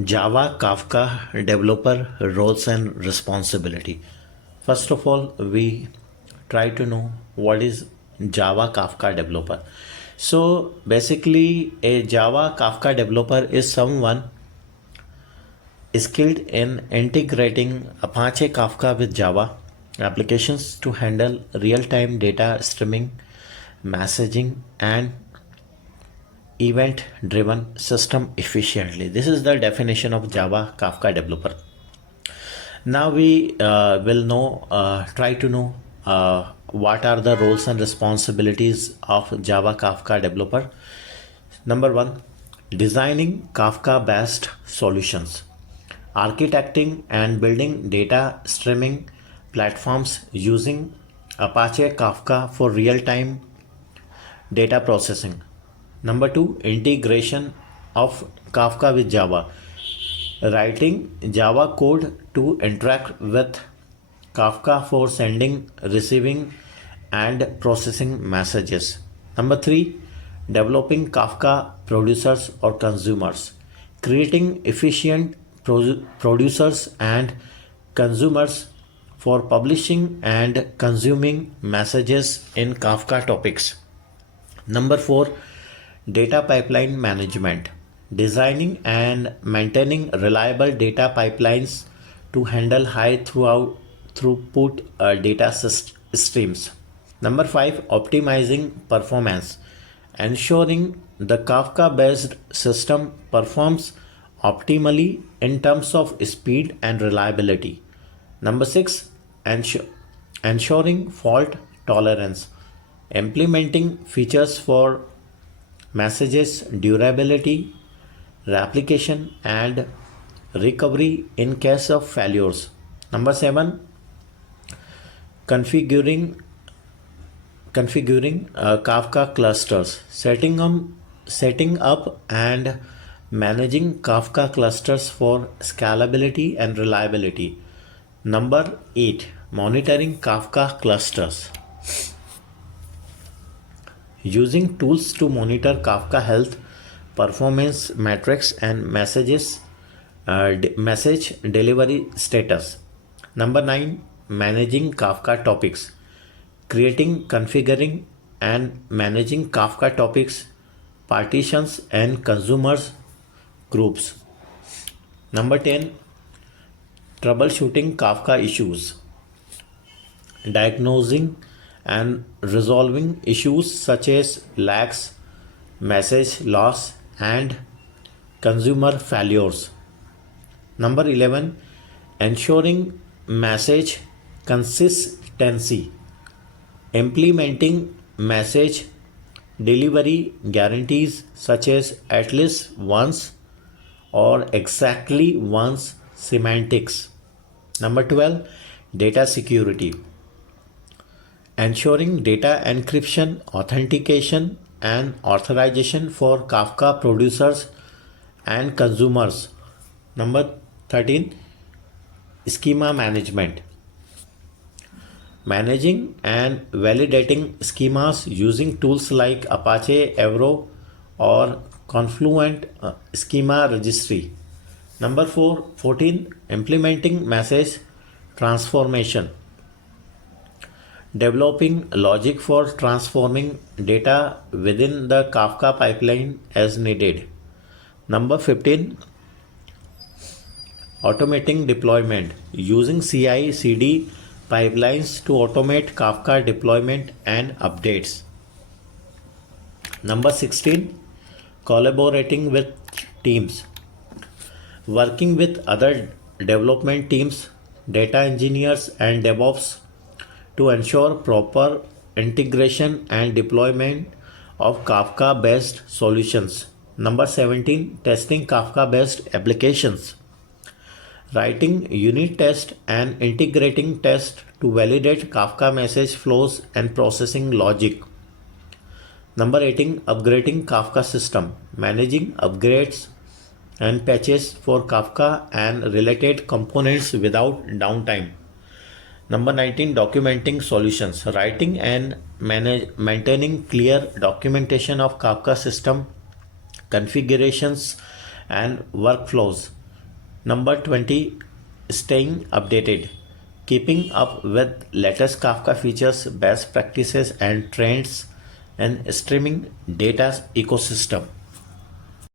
Java Kafka developer roles and responsibility. First of all, we try to know what is Java Kafka developer. So basically, a Java Kafka developer is someone skilled in integrating Apache Kafka with Java applications to handle real-time data streaming, messaging, and event driven system efficiently. This is the definition of Java Kafka developer. Now we will try to know what are the roles and responsibilities of Java Kafka developer. Number one, designing Kafka based solutions, architecting and building data streaming platforms using Apache Kafka for real time data processing. Number two, integration of Kafka with Java, writing Java code to interact with Kafka for sending, receiving, and processing messages. Number three, developing Kafka producers or consumers, creating efficient producers and consumers for publishing and consuming messages in Kafka topics. Number four, data pipeline management, designing and maintaining reliable data pipelines to handle high throughput data streams. Number five, optimizing performance, ensuring the Kafka based system performs optimally in terms of speed and reliability. Number six, ensuring fault tolerance, implementing features for messages durability, replication, and recovery in case of failures. Number seven, configuring Kafka clusters, setting up and managing Kafka clusters for scalability and reliability. Number 8, monitoring Kafka clusters, using tools to monitor Kafka health, performance metrics, and message delivery status. Number 9, managing Kafka topics, creating, configuring, and managing Kafka topics, partitions, and consumers groups. Number 10, troubleshooting Kafka issues, diagnosing and resolving issues such as lags, message loss, and consumer failures. Number 11, ensuring message consistency, implementing message delivery guarantees such as at least once or exactly once semantics. Number 12, data security, ensuring data encryption, authentication, and authorization for Kafka producers and consumers. Number 13, schema management, managing and validating schemas using tools like Apache Avro or Confluent Schema Registry. Number 14, implementing message transformation, developing logic for transforming data within the Kafka pipeline as needed. Number 15, automating deployment, using CI/CD pipelines to automate Kafka deployment and updates. Number 16, collaborating with teams, working with other development teams, data engineers, and DevOps to ensure proper integration and deployment of Kafka based solutions. Number 17, testing Kafka based applications, writing unit tests and integrating tests to validate Kafka message flows and processing logic. Number 18, upgrading Kafka system, managing upgrades and patches for Kafka and related components without downtime. Number 19, documenting solutions, writing and maintaining clear documentation of Kafka system configurations and workflows Number 20, staying updated. Keeping up with latest Kafka features, best practices, and trends in streaming data ecosystem.